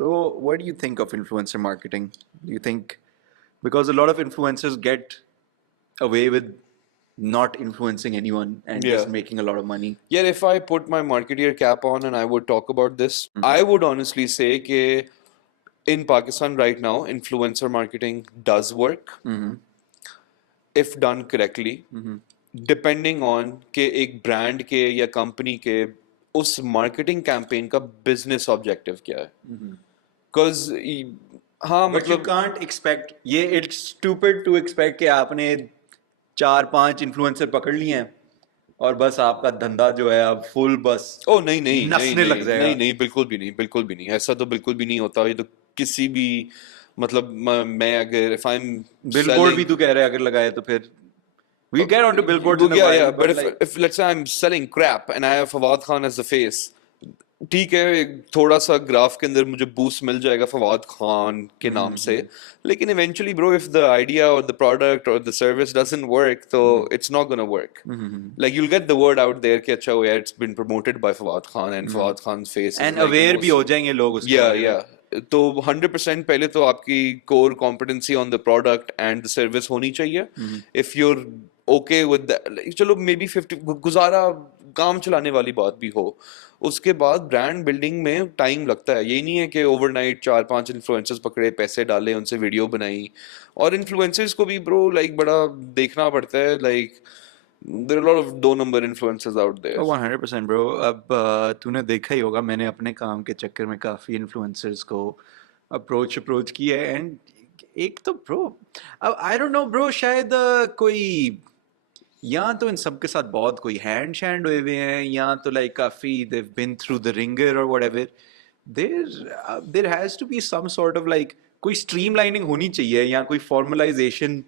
So, what do you think of influencer marketing? Do you think, because a lot of influencers get away with not influencing anyone and Yeah. just making a lot of money? Yeah, if I put my marketeer cap on and I would talk about this, I would honestly say that in Pakistan right now, influencer marketing does work if done correctly, depending on कि एक brand के या company के उस marketing campaign का business objective क्या है. Because हाँ But you मतलब can't expect, ये it's stupid to expect कि आपने 4-5 इन्फ्लुएंसर पकड़ लिए हैं और बस आपका धंधा जो है अब फुल बस ओ नहीं नहीं नहीं नसने लग नहीं जाएगा। नहीं नहीं बिल्कुल भी नहीं ऐसा तो बिल्कुल भी नहीं होता. ये तो किसी भी मतलब मैं अगर if I'm बिलबोर्ड भी selling तू कह रहा है अगर लगाए तो फिर we get onto billboards in a yeah, while, yeah, but like if let's say I'm selling crap and I have Fawad Khan as the face, ठीक है एक थोड़ा सा ग्राफ के अंदर मुझे बूस्ट मिल जाएगा फवाद खान के नाम से, लेकिन eventually bro if the idea or the product or the service doesn't work तो it's not gonna work. Like you'll get the word out there कि अच्छा yeah it's been promoted by Fawad Khan and Fawad Khan's face is and like the aware भी most हो जाएंगे लोग उसके yeah बारे में। yeah तो 100% पहले तो आपकी core competency on the product and the service होनी चाहिए. If you're okay with that, like, चलो maybe 50 गुजारा काम चलाने वाली बात भी हो, उसके बाद ब्रांड बिल्डिंग में टाइम लगता है. ये नहीं है कि ओवरनाइट 4-5 इन्फ्लुएंसर्स पकड़े, पैसे डाले, उनसे वीडियो बनाई. और इन्फ्लुएंसर्स को भी ब्रो लाइक बड़ा देखना पड़ता है. Like there are lot of दो number influencers out there. 100% bro. अब तूने देखा ही होगा, मैंने अपने काम के चक्कर में काफ़ी इन्फ्लुएंसर्स को अप्रोच किया है एंड एक तो ब्रो अब आई डोंट नो ब्रो, शायद कोई या तो इन सब के साथ बहुत कोई हैंड हुए हुए हैं या तो लाइक काफ़ी they've been through the wringer और whatever. There has to be some sort of like कोई स्ट्रीमलाइनिंग होनी चाहिए या कोई फॉर्मलाइजेशन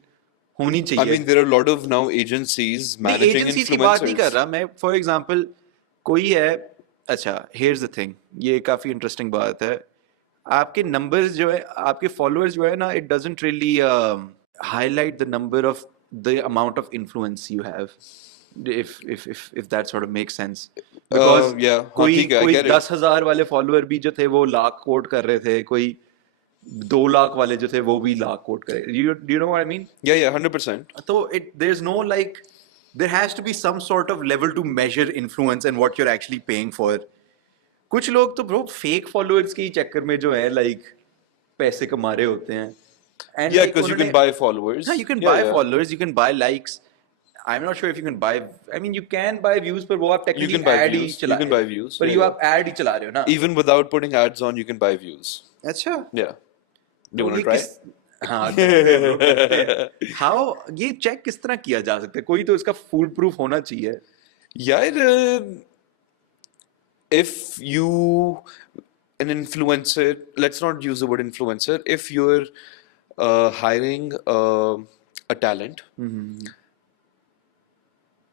होनी I चाहिए. mean, there are a lot of now agencies नहीं, managing एजेंसीज की बात नहीं कर influencers. रहा मैं. फॉर एग्जांपल कोई है, अच्छा हियर्स द थिंग, ये काफ़ी इंटरेस्टिंग बात है. आपके नंबर्स जो है, आपके फॉलोअर्स जो है ना, it doesn't really highlight the number of the amount of influence you have, if that sort of makes sense. Because Yeah, हाँ कोई ठीक है, I कोई get it. 10,000 वाले फॉलोअर भी जो थे वो लाख कोट कर रहे थे, कोई 2 लाख वाले जो थे वो भी लाख कोट कर रहे. you know what I mean? Yeah, yeah, 100%. So there's no like, there has to be some sort of level to measure influence and what you're actually paying for. कुछ लोग तो ब्रो फेक फॉलोअर्स के ही चक्कर में जो है लाइक पैसे कमा रहे होते हैं. And Yeah, like because you can उन्होंने, buy followers. हाँ, you can Yeah, buy yeah. followers, you can buy likes. I'm not sure if you can buy, I mean you can buy views, पर वो आप You technically can buy ad ही views. चला You can रहे buy हो. views. पर Yeah, you yeah. आप ad ही चला रहे हो ना. Even without putting ads on, you can buy views. अच्छा. Yeah. Do you तो want ये to try? किस, हाँ करते हैं bro, करते हैं. How ये चेक किस तरह किया जा सकता है? कोई तो इसका फुल प्रूफ होना चाहिए. Yeah, if you an influencer, let's not use the word influencer. If you're hiring a talent,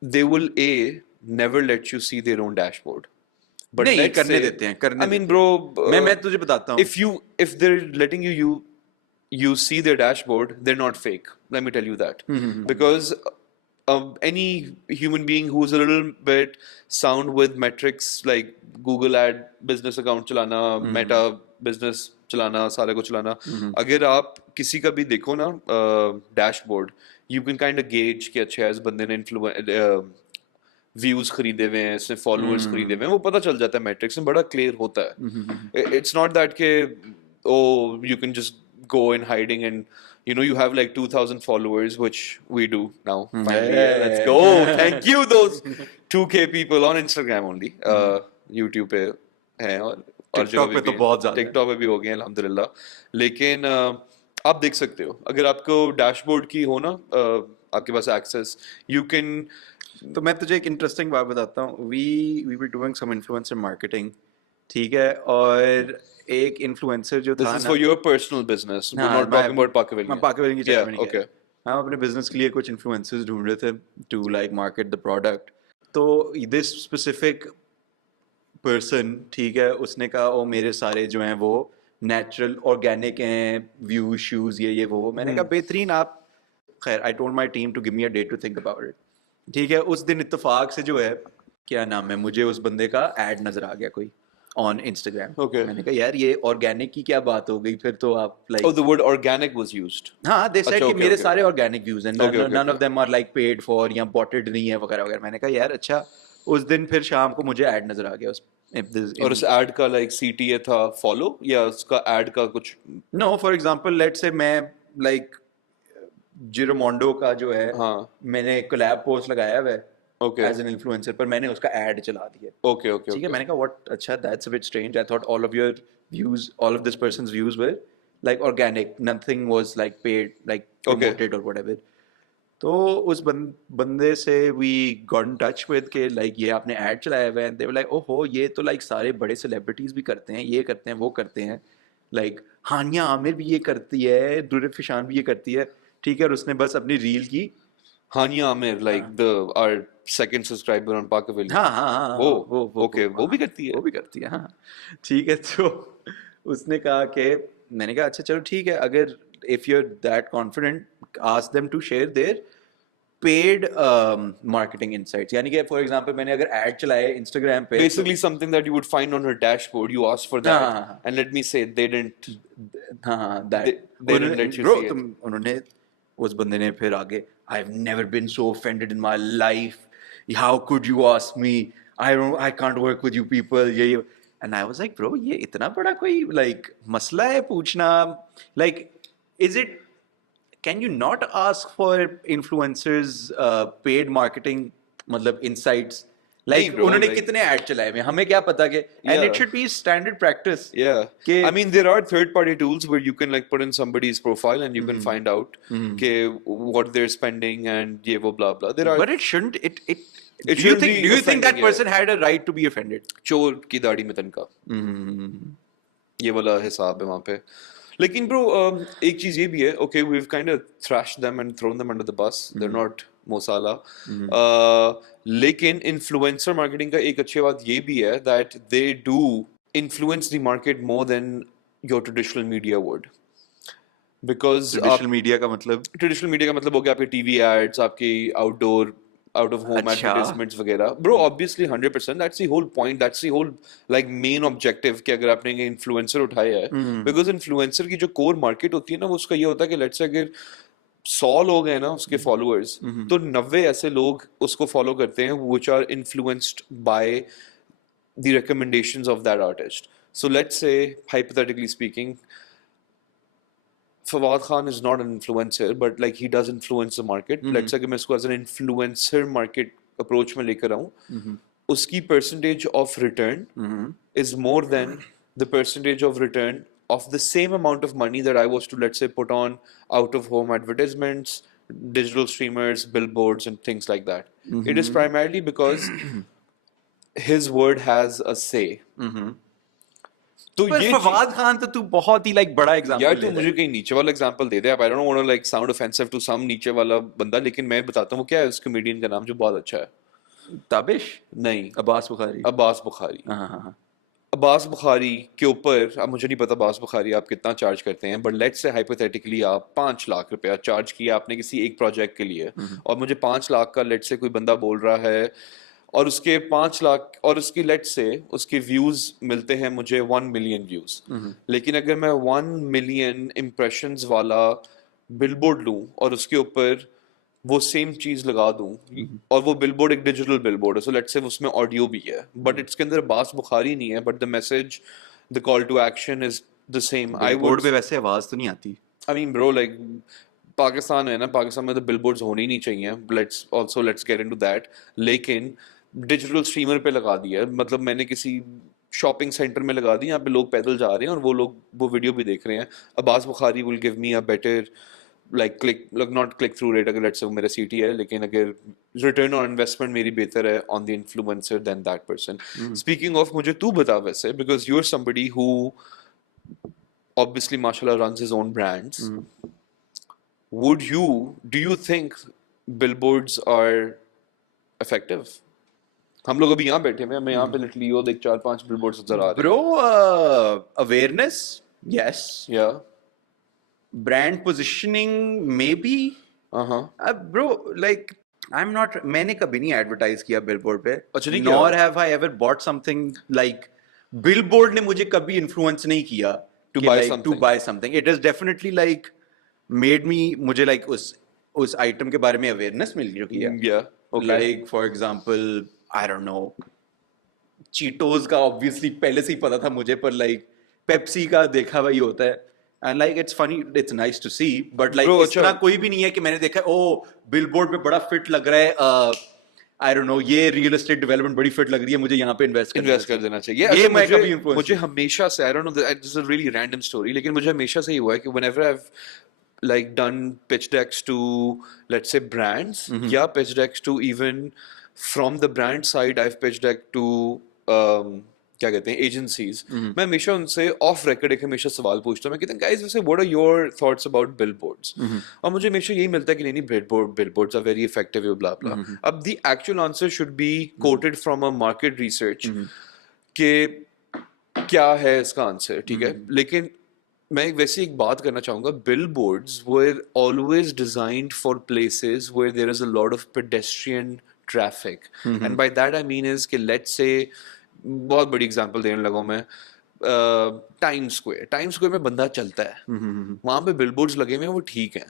they will never let you see their own dashboard. But नहीं, let's करने say, देते हैं, करने I mean, देते हैं. bro, मैं तुझे बताता हूँ. if they're letting you see their dashboard, they're not fake. Let me tell you that. Because any human being who's a little bit sound with metrics like Google ad business account चलाना, Meta business चलाना, सारे को चलाना, अगर आप किसी का भी देखो ना dashboard, you can kind of gauge कि अच्छा इस बंदे ने व्यूज खरीदे हुए हैं, इसने फॉलोअर्स खरीदे हुए हैं, वो पता चल जाता है मैट्रिक्स में, बड़ा क्लियर होता है. इट्स नॉट दैट के ओ you can just go in hiding and you have like 2,000 followers, which we do now. Finally, yeah, let's go. Thank you those 2K people on Instagram only. YouTube पे हैं और TikTok पे तो बहुत ज़्यादा है. TikTok पे भी हो गए हैं अल्हम्दुलिल्लाह. लेकिन आप देख सकते हो अगर आपको डैशबोर्ड की हो ना आपके पास एक्सेस, यू कैन. तो मैं तुझे एक इंटरेस्टिंग बात बताता हूँ. We were doing some influencer marketing, ठीक है, और एक इन्फ्लुएंसर जो This था is ना, for your personal business. We're not talking about Pakaveli. मैं पाकिस्तान की चक्कर में नहीं Yeah, गया. okay. हम अपने बिजनेस के लिए कुछ इन्फ्लुएंसर्स ढूंढ रहे थे to like market the product. तो दिस स्पेसिफिक पर्सन, ठीक है, उसने कहा ओ मेरे सारे जो हैं वो नेचुरल ऑर्गेनिक हैं, व्यू शूज़ ये वो. मैंने कहा बेहतरीन. आप खैर I told my team to give me a day to think about it. ठीक है, उस दिन इत्तेफाक से जो है, क्या नाम है, मुझे उस बंदे का एड नजर आ गया कोई. on Instagram. Okay. मैंने कहा यार ये organic की क्या बात हो गई, फिर तो आप like Oh, the word organic was used. हाँ, they said अच्छा, कि okay, मेरे okay. सारे organic views हैं, Okay, okay, none okay. of them are like paid for या botted नहीं है वगैरह वगैरह. मैंने कहा यार अच्छा. उस दिन फिर शाम को मुझे ad नजर आ गया उस और उस ad का like CTA था follow या उसका ad का कुछ No, for example, let's say मैं like जिरोमोंडो का जो है हाँ मैंने कोलैब पोस्ट लगाया हुआ है Okay. एज एन इन्फ्लुएंसर, पर मैंने उसका एड चला दिया. Okay, okay, ठीक है, okay. मैंने कहा व्हाट, अच्छा that's a bit strange. I thought all of your views, all of this persons views were like organic, nothing was like paid, like promoted और व्हाटएवर. तो उस बंदे से we got in touch with के लाइक ये आपने ऐड चलाया हुआ है. दे वर लाइक ओहो ये तो लाइक सारे बड़े सेलिब्रिटीज भी करते हैं, ये करते हैं, वो करते हैं. लाइक हानिया आमिर भी ये करती है, दुर्र फिशान भी ये करती है. ठीक है, और उसने बस अपनी रील की. Hania Amir, like our second subscriber on Pakavili. हाँ हाँ हाँ, वो okay, वो भी करती है. वो भी करती है, हाँ. ठीक है, तो उसने कहा कि, मैंने कहा अच्छा चलो ठीक है, अगर if you are that confident ask them to share their paid marketing insights. यानी कि फॉर एग्जांपल मैंने अगर ऐड चलाए इंस्टाग्राम पे, Basically something that you would find on her dashboard. You asked for that, हाँ. and let me say they didn't. हाँ that They didn't let you bro, see it. तुम उन्होंने उस बंदे ने फिर आगे, I have never been so offended in my life, how could you ask me, I can't work with you people, yeah. And I was like bro ये इतना बड़ा कोई लाइक मसला है पूछना? Like is it, can you not ask for influencers paid marketing मतलब insights? नहीं like bro, उन्होंने like- कितने ऐड चलाए हुए हैं, हमें क्या पता कि, and Yeah. It should be standard practice. Yeah. कि- I mean, there are third-party tools where you can like put in somebody's profile and you can find out what they're spending and yeah, blah blah. There are But it shouldn't. It. It Do you shouldn't think? be Do you think that offending, yeah. person had a right to be offended? चोर की दाढ़ी में तनका. ये वाला हिसाब है वहाँ पे. लेकिन bro, एक चीज ये भी है. Okay, we've kind of thrashed them and thrown them under the bus. They're not Mosala. लेकिन influencer marketing का एक अच्छी बात ये भी है that they do influence the market more than your traditional media would. Because Traditional media का मतलब. ट्रेडिशनल मीडिया का मतलब हो गया आपके टीवी एड्स, आपकी आउटडोर आउट ऑफ होम अच्छा। एडवर्टाइजमेंट्स वगैरह. Bro obviously 100% that's the whole point, that's the whole like main objective कि अगर आपने इन्फ्लुएंसर उठाया है, बिकॉज इन्फ्लुएंसर की जो कोर मार्केट होती है ना, वो उसका ये होता है कि लेट्स से अगर 100 लोग हैं ना उसके फॉलोअर्स, तो 90 ऐसे लोग उसको फॉलो करते हैं which are influenced by the recommendations of that artist. So let's say, hypothetically speaking, Fawad Khan is not an influencer, but like he does influence the market. Let's say कि मैं इसको as an influencer market approach में लेकर आऊँ, उसकी percentage of return is more than the percentage of return of the same amount of money that I was to, let's say, put on out of home advertisements, digital streamers, billboards, and things like that. It is primarily because his word has a say. तो पर ये फवाद खान तो तू बहुत ही लाइक बड़ा यार एग्जांपल तू मुझे कहीं नीचे वाला एग्जांपल दे दे. I don't want to like sound offensive to some नीचे वाला बंदा, लेकिन मैं बताता हूँ क्या है उस कॉमेडियन का नाम जो बहुत अच्छा है. ताबिश, नहीं, अब्बास बुखारी. अब्बास बुखारी. हाँ हाँ हाँ. अब्बास बुखारी के ऊपर, अब मुझे नहीं पता अब्बास बुखारी आप कितना चार्ज करते हैं, बट लेट्स से हाइपोथेटिकली आप 5 लाख रुपया चार्ज किया आपने किसी एक प्रोजेक्ट के लिए, और मुझे 5 लाख का लेट्स से कोई बंदा बोल रहा है, और उसके 5 लाख और उसकी लेट्स से उसके व्यूज मिलते हैं मुझे 1 मिलियन व्यूज. लेकिन अगर मैं 1 मिलियन इम्प्रेशंस वाला बिलबोर्ड लूं और उसके ऊपर वो सेम चीज लगा दूं, और वो बिलबोर्ड एक डिजिटल बिलबोर्ड है, सो लेट्स से उसमें ऑडियो भी है, बट इसके अंदर बास बुखारी नहीं है, but the message, the call to action is the same. I board would, पे वैसे आवाज तो नहीं आती. I mean bro, like Pakistan है ना, पाकिस्तान में तो बिलबोर्ड्स होने ही नहीं चाहिए. Let's get into that. लेकिन डिजिटल स्ट्रीमर पे लगा दिया, मतलब मैंने किसी शॉपिंग सेंटर में लगा दी, यहाँ पे लोग पैदल जा रहे हैं और वो लोग वो वीडियो भी देख रहे हैं. अब्बास Bukhari will give me a better like not click through rate, अगर लेट्स से मेरा सीटी है, लेकिन अगर रिटर्न ऑन इन्वेस्टमेंट मेरी बेहतर है on the influencer then that person. Speaking of, मुझे तू बता वैसे, because you are somebody who obviously mashallah runs his own brands. Do you think billboards are effective? हम लोग अभी यहाँ बैठे हैं, मैं यहाँ पे लिटरली वो देख 4-5 बिलबोर्ड्स नजर आ रहे Bro, awareness, yes. हैं. या Brand positioning, maybe. Bro, like I'm not. मैंने कभी नहीं advertise किया billboard पे. अच्छा, नहीं Nor किया? have I ever bought something like billboard ने मुझे कभी इन्फ्लुएंस नहीं किया To कि buy like to something. buy something. It has definitely like made me, मुझे like उस आइटम के बारे में अवेयरनेस मिल चुकी है. Yeah, okay. Like for example, I don't know, Cheetos का ऑब्वियसली पहले से ही पता था मुझे, पर लाइक पेप्सी का देखा वही होता है. And like it's funny, it's nice to see, but like Bro, इस अच्छा. तरह कोई भी नहीं है कि मैंने देखा ओ बिलबोर्ड पे बड़ा फिट लग रहा है, आई डोंट नो, ये रियल एस्टेट डेवलपमेंट बड़ी फिट लग रही है, मुझे यहाँ पे इन्वेस्ट कर देना चाहिए. ये अच्छा, मैं कभी मुझे influence नहीं. हमेशा से, I don't no, this is a really random story, लेकिन मुझे हमेशा से ही हुआ है कि whenever I've like done pitch decks to, let's say, brands, या pitch decks to even from the brand side, I've pitched deck to क्या कहते हैं, एजेंसीज. मैं हमेशा उनसे ऑफ रिकॉर्ड एक हमेशा सवाल पूछता हूँ. मैं कहता हूँ गाइस, वैसे what are your thoughts about billboards? और मुझे हमेशा यही मिलता है कि नहीं, billboards are very effective, blah blah. अब the actual answer should be quoted from a market research कि क्या है इसका आंसर, ठीक है. लेकिन मैं वैसे एक बात करना चाहूंगा, billboards were always designed for places where there is a lot of pedestrian traffic. And by that I mean is कि लेट्स से, बहुत बड़ी एग्जांपल देने लगा हूं मैं, टाइम स्क्वायर में बंदा चलता है, वहां पे बिलबोर्ड्स लगे हुए हैं, वो ठीक है.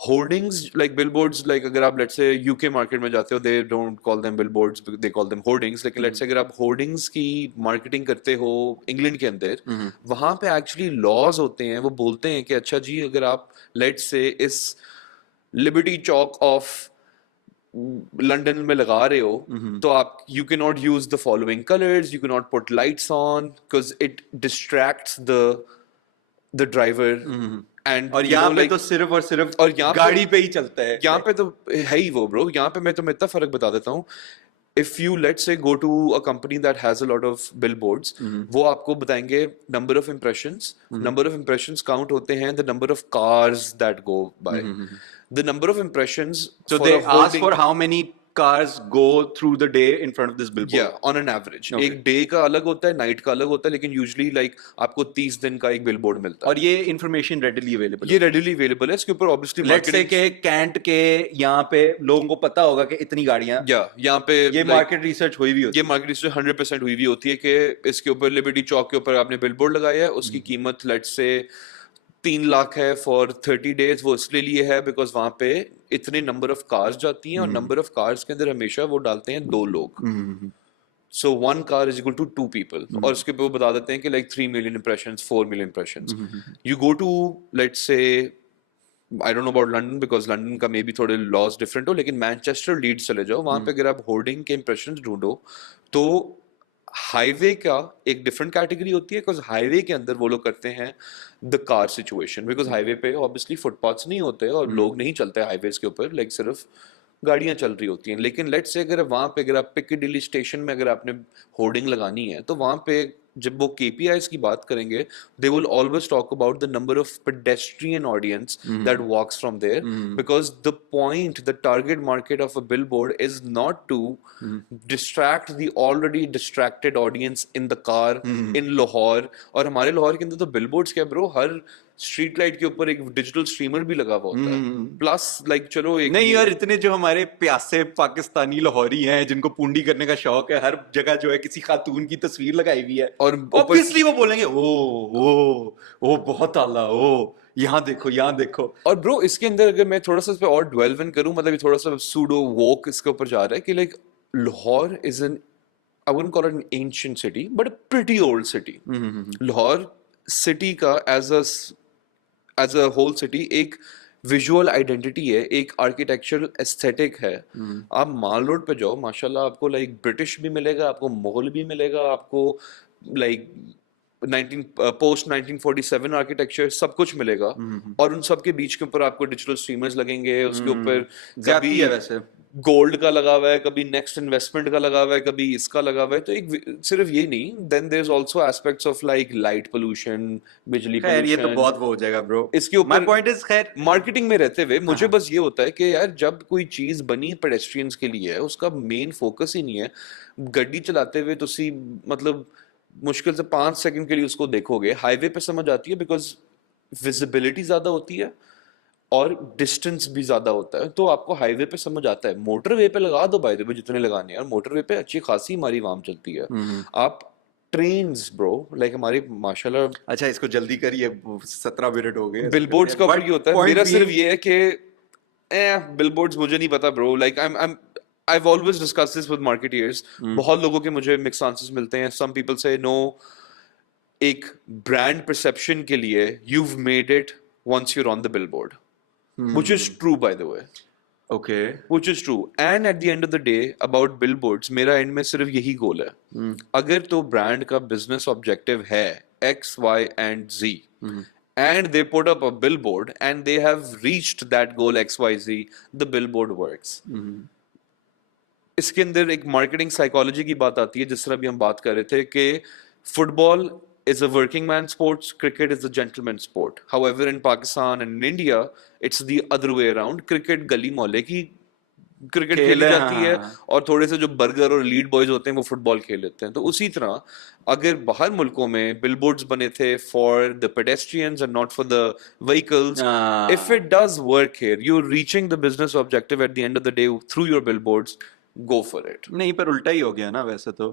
होर्डिंग्स लाइक बिलबोर्ड्स, लाइक अगर आप लेट्स से यूके मार्केट में जाते हो, they don't call them billboards, they call them hoardings. लेकिन लेट्स से अगर आप होर्डिंग्स की मार्केटिंग करते हो इंग्लैंड के अंदर, वहां पे एक्चुअली लॉज होते हैं. वो बोलते हैं कि अच्छा जी, अगर आप लेट्स से इस लिबर्टी चौक ऑफ लंदन में लगा रहे हो, तो आप you can not use the following colours, you can not put lights on because it distracts the driver. And और यहाँ पे तो सिर्फ और सिर्फ और यहाँ गाड़ी पे ही चलता है. यहाँ पे तो है ही वो ब्रो. यहाँ पे मैं तुम्हें इतना फर्क बता देता हूँ. If you let's say go to a company that has a lot of billboards, वो आपको बताएंगे नंबर ऑफ इंप्रेशंस काउंट होते हैं, the number of cars that go by, the number of impressions. So they ask for how many cars go through the day in front of this billboard. Yeah, on an average. Okay. एक डे का अलग होता है, नाइट का अलग होता है, लेकिन यूजुअली लाइक आपको 30 दिन का एक बिलबोर्ड मिलता है. और ये information readily available ये रेडिली अवेलेबल है. इसके ऊपर ऑब्वियसली लेट्स से के कैंट के यहाँ पे लोगों को पता होगा कि इतनी गाड़ियां, या यहाँ पे ये मार्केट रिसर्च हुई भी होती ये मार्केट रिसर्च 100% हुई भी होती है कि इसके ऊपर लिबर्टी चौक के ऊपर आपने बिलबोर्ड लगाया है, उसकी कीमत लेट्स से 3 लाख है फॉर 30 डेज. वो इसलिए लिए है बिकॉज वहां पे इतने नंबर ऑफ कार्स जाती हैं, और नंबर ऑफ कार्स के अंदर हमेशा वो डालते हैं 2 लोग. So 1 car is equal to 2 people. और उसके ऊपर वो बता देते हैं कि like 3 million impressions, 4 million impressions. You go to let's say, I don't know about London because London का मे बी थोड़े लॉज डिफरेंट हो, लेकिन मैनचेस्टर, लीड्स चले जाओ, वहां पे अगर आप होर्डिंग के इंप्रेशंस ढूंढो तो हाईवे का एक डिफरेंट कैटेगरी होती है, बिकॉज हाईवे के अंदर वो लोग करते हैं the car situation, because highway पे ऑब्वियसली फुटपाथ्स नहीं होते और लोग नहीं चलते हाईवेज के ऊपर, लाइक सिर्फ गाड़ियां चल रही होती हैं. लेकिन लेट्स से अगर वहां पे, अगर आप पिccadilly स्टेशन में अगर आपने होर्डिंग लगानी है, तो वहां पे जब वो KPIs की बात करेंगे, they will always talk about the number of pedestrian audience that walks from there, because the target market of a billboard is not to distract the already distracted audience in the car in Lahore. और हमारे लाहौर के अंदर तो बिलबोर्ड्स क्या ब्रो, हर street light के ऊपर एक digital streamer भी लगा हुआ होता है. प्लस लाइक चलो एक नहीं यार, इतने जो हमारे प्यासे पाकिस्तानी लाहौरी हैं जिनको पूंडी करने का शौक है, हर जगह जो है किसी खातून की तस्वीर लगाई हुई है, और ऑब्वियसली वो बोलेंगे ओ बहुत आला, ओ यहाँ देखो. और ब्रो इसके अंदर अगर मैं थोड़ा सा इस पे और ड्वेल्व इन करूं, मतलब ये थोड़ा सा सूडो वोक इसके ऊपर जा रहा है कि लाइक Lahore is an, I wouldn't call it N ancient city but a pretty old city. Lahore सिटी का एज अ होल सिटी एक विजुअल आइडेंटिटी है, एक आर्किटेक्चरल एस्थेटिक है. आप माल रोड पे जाओ, माशाल्लाह आपको लाइक ब्रिटिश भी मिलेगा, आपको मुगल भी मिलेगा, आपको लाइक 1947 आर्किटेक्चर सब कुछ मिलेगा. और उन सब के बीच के ऊपर आपको डिजिटल स्ट्रीमर्स लगेंगे, उसके ऊपर ज्यादती है वैसे, गोल्ड का लगा हुआ है, कभी नेक्स्ट इन्वेस्टमेंट का लगा हुआ है, कभी इसका लगा हुआ है. तो एक सिर्फ ये नहीं, then there is also aspects of like light pollution, बिजली खैर ये तो पोल्यूशन. बहुत वो हो जाएगा ब्रो. इसके ऊपर माय पॉइंट इज, खैर मार्केटिंग में रहते हुए मुझे बस ये होता है कि यार जब कोई चीज बनी पेडेस्ट्रियंस के लिए है, उसका मेन फोकस ही नहीं है गड्डी चलाते हुए तुसी मतलब मुश्किल से 5 सेकंड के लिए उसको देखोगे. हाईवे पे समझ आती है बिकॉज विजिबिलिटी ज्यादा होती है और डिस्टेंस भी ज्यादा होता है, तो आपको हाईवे पे समझ आता है. मोटरवे पे लगा दो बाय द वे जितने लगाने हैं, और मोटरवे पे अच्छी खासी हमारी वाम चलती है. आप ट्रेन्स ब्रो, लाइक हमारी माशाल्लाह अच्छा इसको जल्दी करिए, 17 मिनट हो गए बिलबोर्ड्स का ऑफर ये होता है. मेरा सिर्फ ये है कि बिलबोर्ड्स मुझे नहीं पता bro, like I've always discussed this with marketeers. बहुत लोगों के मुझे mixed answers मिलते हैं. Some people say no, एक brand perception के लिए you've made it once you're on the billboard, which is true by the way. Okay. Which is true. And at the end of the day, about billboards, मेरा end में सिर्फ यही गोल है. अगर तो brand का business objective है X, Y and Z, and they put up a billboard and they have reached that goal X, Y, Z, the billboard works. इसके अंदर एक मार्केटिंग साइकोलॉजी की बात आती है, जिस तरह भी हम बात कर रहे थे कि football is a working man sports, cricket is a gentleman sport. However, in Pakistan and in India, it's the other way around. Cricket गली मोहल्ले की क्रिकेट खेली है, जाती है हाँ. और थोड़े से जो बर्गर और लीड बॉयज होते हैं वो फुटबॉल खेल लेते हैं. तो उसी तरह अगर बाहर मुल्कों में बिलबोर्ड्स बने थे for the pedestrians and not for the vehicles, हाँ. if it does work here, you're reaching the business objective at the end of the day through your billboards, go for it. नहीं पर उल्टा ही हो गया ना वैसे तो.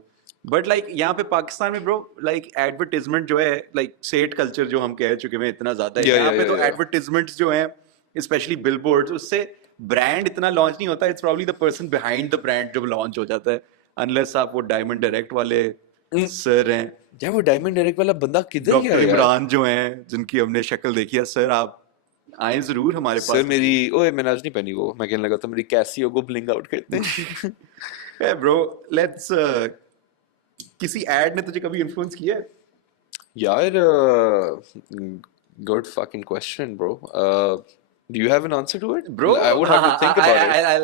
बट लाइक यहाँ पे पाकिस्तान में ब्रो लाइक एडवर्टाइजमेंट जो है, लाइक सेट कल्चर जो हम कह चुके हैं इतना ज्यादा है Yeah, यहाँ yeah, पे. तो yeah. एडवर्टाइजमेंट्स जो हैं स्पेशली बिलबोर्ड्स, उससे ब्रांड इतना लॉन्च नहीं होता. It's probably the person behind the brand जब लॉन्च हो जाता है, अनलेस आप वो डायमंड डायरेक्ट वाले सर हैं, यार वो डायमंड डायरेक्ट वाला बंदा किधर गया डॉक्टर यार? इमरान जो हैं, जिनकी हमने शक्ल देखी है. सर आप आए जरूर हमारे पास. सर मेरी, ओए मैंने आज नहीं पहनी वो, मैं कहने लगा था मेरी कैसियो को ब्लिंग आउट करते हैं. ब्रो लेट्स किसी एड ने तुझे कभी इन्फ्लुएंस किया है? यार good fucking question bro. Do you have an answer to it? Bro, I would have to think about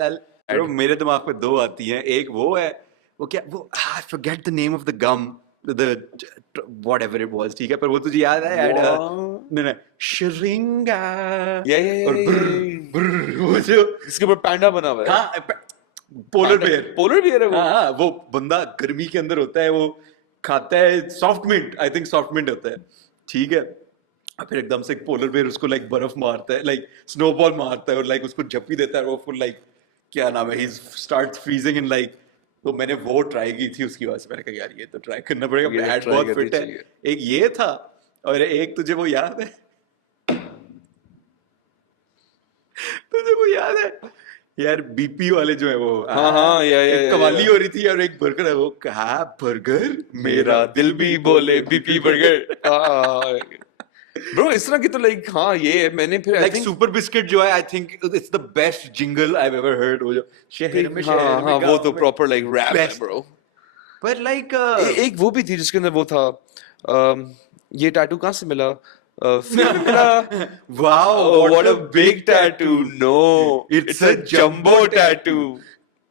it. Bro, मेरे दिमाग में दो आती हैं. एक वो है, वो क्या वो, I forget the name of the gum, the whatever it was, ठीक है, पर वो तुझे याद है ऐड? नहीं शरिंगा. Yeah. और ब्र, वो जो इसके ऊपर पैंडा बना हुआ है. हाँ पोलर बेयर. पोलर बियर है वो. हाँ वो बंदा गर्मी के अंदर होता है, वो खाता है soft mint, I think soft mint होता है, ठीक है. और फिर एकदम से पोलर बेयर उसको लाइक बर्फ मारता है, लाइक स्नोबॉल मारता है और लाइक उसको झप्पी देता है, वो फुल लाइक क्या नाम है, he starts freezing in like. तो मैंने वो ट्राई की थी उसकी वजह से. मैंने कहा यार ये तो ट्राई करना पड़ेगा, ये एड try बहुत करनी फिट है. चाहिए. एक ये था और एक तुझे वो याद है, तुझे वो याद है यार बीपी वाले जो है वो, हाँ, एक कवाली हो रही थी और एक बर्गर है, वो कहा बर्गर मेरा दिल भी बोले बीपी बर्गर. ब्रो इस तरह की तो लाइक हाँ ये है. मैंने फिर लाइक सुपर बिस्किट जो है, I think it's the best jingle I have ever heard. वो जो शहर में हाँ वो तो प्रॉपर लाइक रैप है Best. ब्रो. पर लाइक एक वो भी थी जिसके अंदर वो था, ये टैटू कहाँ से मिला? फ्री में मिला. Wow Oh, what a big tattoo. No, it's a jumbo tattoo.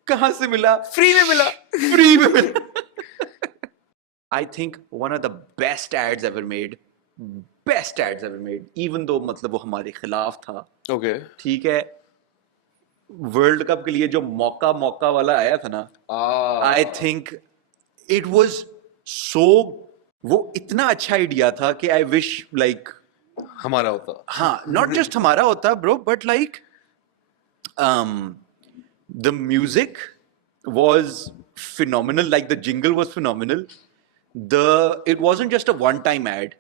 कहाँ से मिला? फ्री में मिला. फ्री में मिला. I think one of the best ads ever made. Best ads ever made. Even though मतलब वो हमारे खिलाफ था. Okay. ठीक है. वर्ल्ड कप के लिए जो मौका वाला आया था ना, I think it was so, वो इतना अच्छा आइडिया था कि I wish like हमारा होता. हाँ, not just हमारा होता bro, but like the music was phenomenal, like the jingle was phenomenal. It wasn't just a one time ad.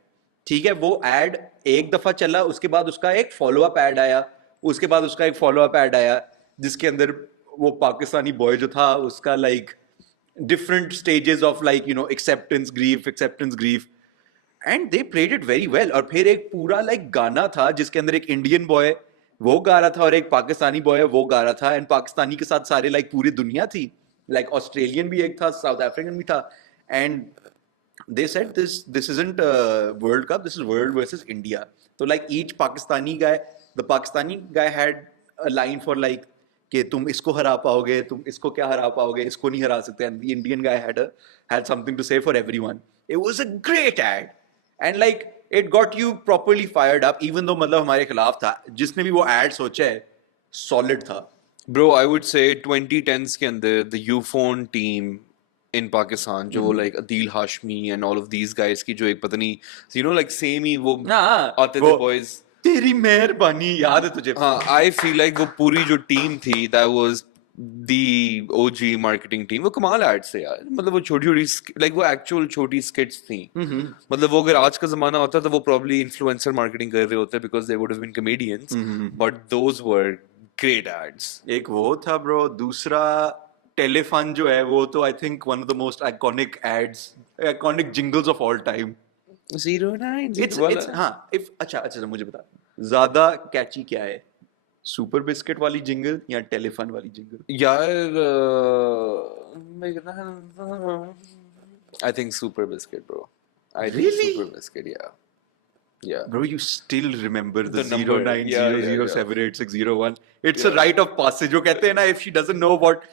ठीक है, वो ad एक दफा चला, उसके बाद उसका एक फॉलो अप एड आया, उसके बाद उसका एक फॉलो अप एड आया जिसके अंदर वो पाकिस्तानी बॉय जो था उसका like different stages of like you know acceptance grief and they played it very well. और फिर एक पूरा like गाना था जिसके अंदर एक इंडियन बॉय वो गा रहा था और एक पाकिस्तानी बॉय वो गा रहा था, एंड पाकिस्तानी के साथ सारे like पूरी दुनिया थी, like ऑस्ट्रेलियन भी एक था, साउथ अफ्रीकन भी था, and they said this isn't a World Cup, this is world versus India. So like each Pakistani guy, the Pakistani guy had a line for like कि तुम इसको हरा पाओगे, तुम इसको क्या हरा पाओगे, इसको नहीं हरा सकते, and the Indian guy had something to say for everyone. It was a great ad and like it got you properly fired up, even though मतलब हमारे खिलाफ था. जिसने भी वो ad सोचा है solid था. Bro, I would say 2010s के अंदर the Ufone team in Pakistan जो like Adil Hashmi and all of these guys की जो एक पता नहीं you know like same ही वो आते थे boys. तेरी मेहरबानी याद है तुझे? हाँ, I feel like वो पूरी जो टीम थी that was the OG marketing team, वो कमाल एड्स थे यार, मतलब वो छोटी छोटी लाइक वो एक्चुअल छोटी स्किट्स थी, मतलब वो अगर आज का जमाना होता तो वो probably influencer marketing कर रहे होते because they would have been comedians, but those were great ads. एक वो था ब्रो, दूसरा टेलीफोन जो है वो तो I think one of the most iconic ads, iconic jingles of all time. 09 it's हाँ, इफ अच्छा अच्छा मुझे बता, ज्यादा कैची क्या है, सुपर बिस्किट वाली जिंगल या टेलीफोन वाली जिंगल? यार I think Super Biscuit, bro. I think Really? Super Biscuit, yeah. Yeah. Bro, you still remember the, The number. 09007601. It's a Yeah. rite of passage. जो कहते हैं ना, if she doesn't know what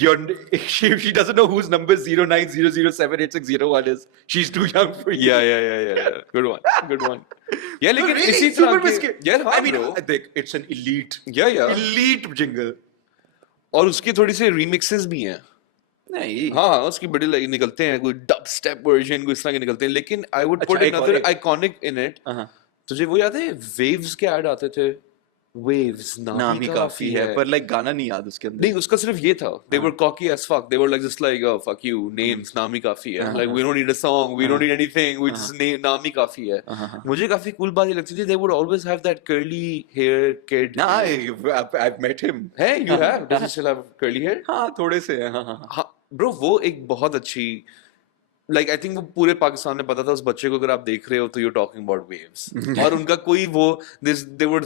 your if she doesn't know whose number 0900786001 is, she's too young for you. Yeah. Good one. Good one. Yeah, No, लेकिन really, इसी Super तरह के Biscuit. यार हाँ I mean, bro. देख, it's an elite, Yeah. elite jingle. और उसके थोड़ी सी remixes भी हैं. नहीं, हाँ उसकी बड़ी like निकलते हैं, कोई dub step version कोई इस तरह के निकलते हैं, लेकिन I would अच्छा, put एक और another एक. iconic in it. हाँ, तुझे वो याद है Waves के ad आते थे? Waves नाम ही काफी है, पर like गाना नहीं याद उसके अंदर. नहीं उसका सिर्फ ये था, they were cocky as fuck, they were like just like oh fuck you, names नाम ही काफी है, like we don't need a song, we don't need anything, we just name नाम ही काफी है. मुझे काफी cool बात ये लगती थी, they would always have that curly hair kid. Nah, I've met him. Hey, you have? Does he still have curly hair? हाँ, थोड़े से हैं, हाँ. हाँ bro, वो एक बहुत अच्छी like I think वो पूरे पाकिस्तान में पता था उस बच्चे को, अगर आप देख रहे हो तो you're talking about Waves. और उनका कोई वो they were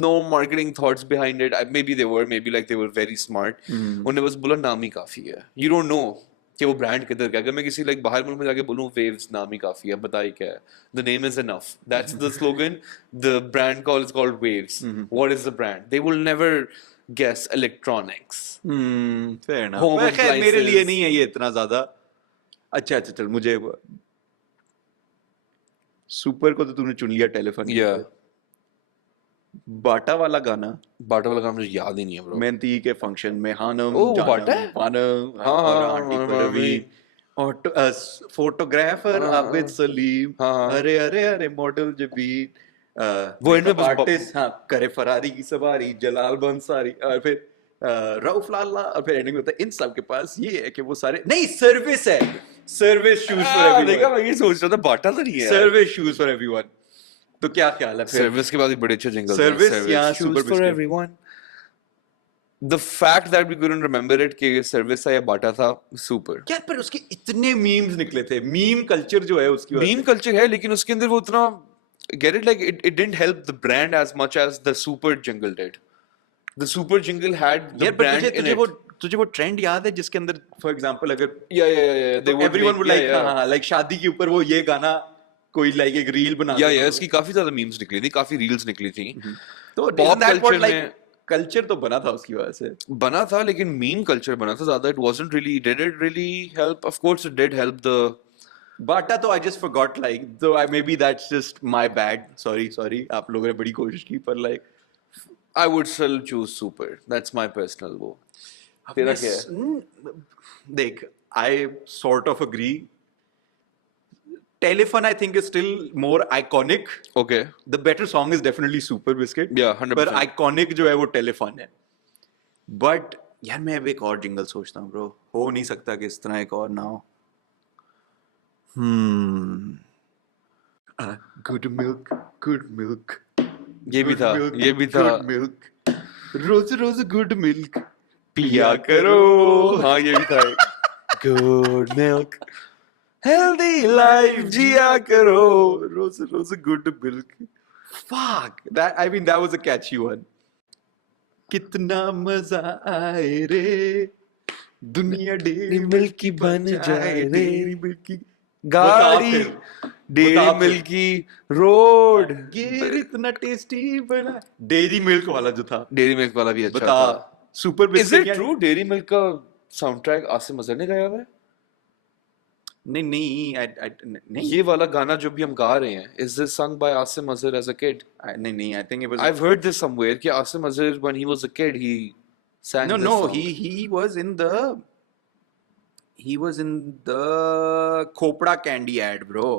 no marketing thoughts behind it. Maybe they were, maybe like they were very smart. उन्हें बस बोला नाम ही काफी है. You don't know कि वो ब्रांड किधर का है. अगर मैं किसी like बाहर मुल्क में जाके बोलूँ Waves नाम ही काफी है, बताइए क्या है. The name is enough. That's the slogan. The brand call is called Waves. What is the brand? They will never guess electronics. Fair enough. Home पर खैर मेरे लिए appliances. नहीं है ये इतना ज्यादा. अच्छा चल, मुझे सुपर को तो तूने चुन लिया टेलीफोन. Yeah. बाटा वाला गाना, बाटा वाला काम मुझे याद ही नहीं है bro. मेहंदी के फंक्शन में हानम ओ, वो जानम, बाटा है? वानम, हाँ, और हाँ, आंटी हाँ, परवीन, और फोटोग्राफर हाँ, आबिद सलीम, हाँ. अरे मॉडल जबीन, वो इनमें बस आर्टिस्ट, हाँ, करे फरारी की सवारी, जलाल बंसारी, और फिर रऊफ लाला, और फिर एंडिंग होता है इन सब के पास ये है कि वो सारे नहीं, सर्विस है, सर्विस शूज फॉर देखा एवरीवन, मैं ये सोच रहा था बाटा तो नहीं है. Service shoes for everyone. तो क्या ख्याल है फिर? सर्विस के बाद भी बड़े अच्छे जिंगल Service या Shoes Super for Biscuit? everyone. The fact that we couldn't remember it कि ये सर्विस था या बाटा था, super. क्या, पर उसके इतने मीम्स निकले थे, मीम कल्चर जो है उसकी वजह Meme culture है, लेकिन उसके अंदर वो उतना get it, like it didn't help the brand as much as the super jingle did. The super jingle had से. the यार पर brand in it. तुझे वो ट्रेंड याद है जिसके अंदर फॉर एग्जांपल अगर Yeah. They would everyone make- would like, yeah, yeah. हाँ, लाइक शादी के ऊपर वो ये गाना कोई लाइक एक रील बना Yeah, इसकी काफी ज्यादा memes निकली थी, काफी reels निकली थी. तो Pop isn't that what culture like में- कल्चर तो बना था उसकी वजह से. बना था, लेकिन मीम कल्चर बना था ज्यादा. It wasn't really, did it really help? Of course it did help the. बाटा तो आई जस्ट फॉरगॉट, लाइक तो I may be that's just my bad, sorry आप लोगों ने बड़ी कोशिश की, पर like I would still choose super. That's my personal वो. तेरा क्या है? देख, I sort of agree. Telephone I think is still more iconic. Okay. The better song is definitely super biscuit. Yeah, 100%. पर आइकॉनिक जो है वो टेलीफोन है. बट यार मैं अब एक और जिंगल सोचता हूँ ब्रो, हो नहीं सकता कि इस तरह एक और ना हो. गुड मिल्क, गुड मिल्क, ये भी था, ये भी था. गुड मिल्क, रोज रोज गुड मिल्क पिया करो. हाँ ये भी था. Good milk. Healthy life जिया करो. रोज रोज good milk. Fuck, that, I mean that was a catchy one. कितना मजा आए रे, दुनिया डेरी मिल्क की बन जाए रे. डेरी मिल्क की गाड़ी बता फिर. डेरी बता फिर. मिल्क की रोड. ये इतना टेस्टी बना. डेरी मिल्क वाला जो था, डेरी मिल्क वाला भी अच्छा बता. था. Super Is biscuit it true? Dairy milk का साउंडट्रैक आसिम अजहर ने गाया हुआ है? नहीं, नहीं, ये वाला गाना जो भी हम गा रहे हैं, is this sung by Asim Azhar as a kid? नहीं, I think it was. I've heard this somewhere कि Asim Azhar when he was a kid he sang this No, song. he was in the Khopra candy ad, bro.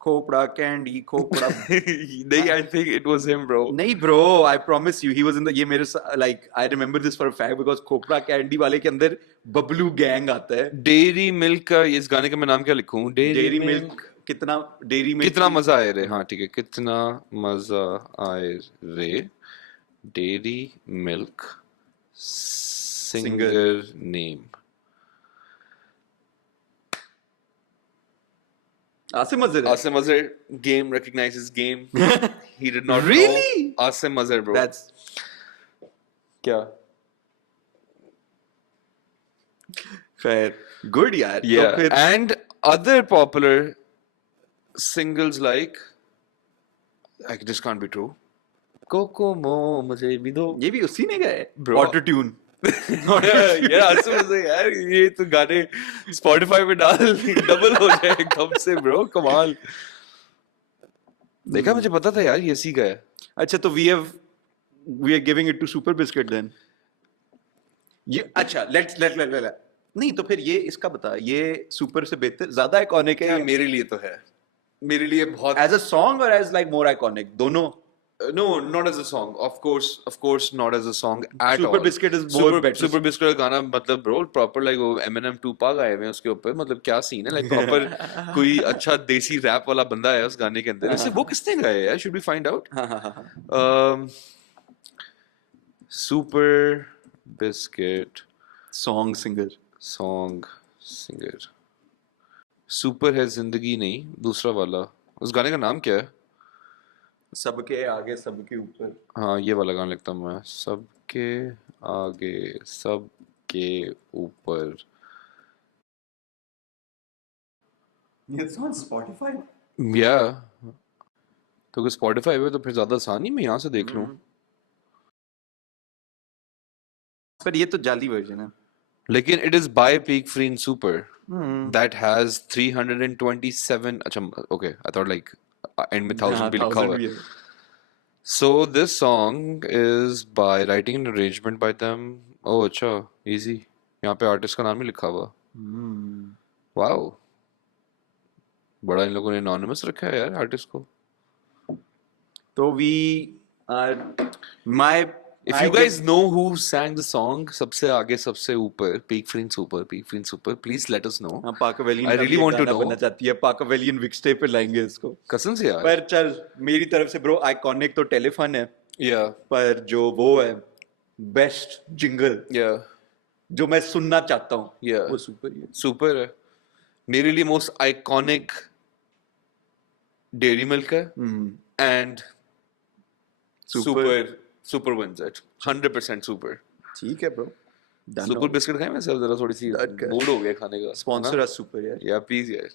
Khopra candy Khopra नहीं, I think it was him, bro. नहीं bro, I promise you he was in the ये मेरे like I remember this for a fact because Khopra candy वाले के अंदर बबलू गैंग आता है. Dairy milk का इस गाने का मैं नाम क्या लिखूं? डेयरी मिल्क कितना डेयरी मिल्क कितना मजा आए रे. हाँ ठीक है, कितना मजा आए रे. Dairy milk singer name. Asim अजहर है. Asim Azhar, game recognizes game. He did not Really? know Asim Azhar, bro. That's क्या? fair. Good यार. तो Yeah, फिर and other popular singles like this can't be true. Kokomo मुझे भी दो. ये भी उसी ने गाया है. Bro. Auto tune. यार आसिम अजहर यार, ये तो गाने Spotify पे डाल डबल हो जाए एकदम से, bro. कमाल. देखा, मुझे पता था यार ये इसी का है. अच्छा तो we are giving it to Super Biscuit then. ये अच्छा let नहीं तो फिर ये इसका बता, ये सुपर से बेहतर ज्यादा आइकॉनिक है मेरे लिए तो है. मेरे लिए बहुत. एज अ सॉन्ग और एज लाइक मोर आइकॉनिक दोनों. No, not as a song. Of course, not as a song at Super all. Biscuit is more better. Super Biscuit का गाना मतलब bro proper like वो Eminem Tupac आए हुए हैं उसके ऊपर. मतलब क्या सीन है, like proper कोई अच्छा देसी रैप वाला बंदा है उस गाने के अंदर. वैसे वो किसने गाया यार? Should we find out? Super Biscuit song singer. song singer. Super है जिंदगी नहीं, दूसरा वाला. उस गाने का नाम क्या है? सबके आगे सबके ऊपर. हाँ ये वाला गाना लिखता हूँ मैं. सबके आगे सबके ऊपर. It's on Spotify. या तो अगर Spotify पे तो फिर ज्यादा आसान ही मैं यहाँ से देख लूँ. पर ये तो जाली वर्जन है. लेकिन it is by Peak Free and Super that has 327. अच्छा okay, I thought like end में 1000 भी लिखा हुआ है. So this song is by writing and arrangement by them. Oh अच्छा, easy. यहाँ पे आर्टिस्ट का नाम ही लिखा हुआ. Wow. बड़ा इन लोगों ने anonymous रखा है यार आर्टिस्ट को. तो we are my If you guys know who sang the song सबसे आगे सबसे ऊपर, Peak Free and Super, please let us know. हाँ पाकवेलियन I really want to know. बनना चाहती है. पाकवेलियन विक्सटे पे लाएंगे इसको. कसम से यार. पर चल मेरी तरफ से ब्रो आइकॉनिक तो टेलीफोन है. Yeah, पर जो वो है बेस्ट जिंगल yeah, जो मैं सुनना चाहता हूँ yeah. वो सुपर ही है. Super है. मेरे लिए most iconic Dairy Milk है. And Super wins it. 100% Super. ठीक है ब्रो. Super biscuit खाए मैं सब जरा थोड़ी सी Done कर. मूड हो गया खाने का. स्पॉन्सर सुपर यार. Yeah, please यार.